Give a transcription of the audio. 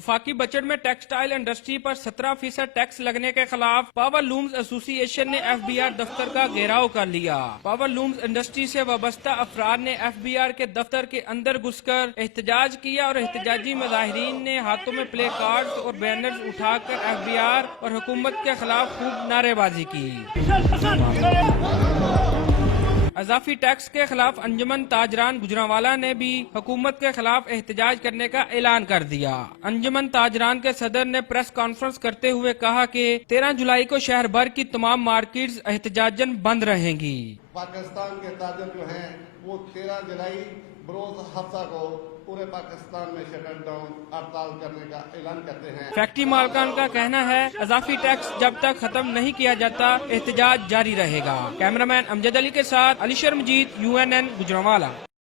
वफाकी बजट में textile industry पर 17% टैक्स लगने के खिलाफ पावर लूम्स एसोसिएशन ने FBR दफ्तर का घेराव कर लिया। पावर लूम्स इंडस्ट्री से वाबस्ता अफराद ने FBR के दफ्तर के अंदर घुसकर एहतजाज किया और एहतजाजी मुजाहिरीन ने हाथों में प्ले कार्ड्स और बैनर्स उठाकर FBR और हुकूमत के खिलाफ खूब नारेबाजी की। अजाफी टैक्स के खिलाफ अंजुमन ताजरान गुजरांवाला ने भी हुकूमत के खिलाफ एहतजाज करने का ऐलान कर दिया। अंजुमन ताजरान के सदर ने प्रेस कॉन्फ्रेंस करते हुए कहा कि 13 जुलाई को शहर भर की तमाम मार्केट्स एहतजाजन बंद रहेंगी। पाकिस्तान के ताजर जो हैं वो 13 जुलाई बरोज हफ्ता को पूरे पाकिस्तान में शटर डाउन हड़ताल करने का ऐलान करते हैं। फैक्ट्री मालकान का कहना है अजाफी टैक्स जब तक खत्म नहीं किया जाता एहतजाज जारी रहेगा। कैमरामैन अमजद अली के साथ अलीशर मजीद, UNN गुजरांवाला।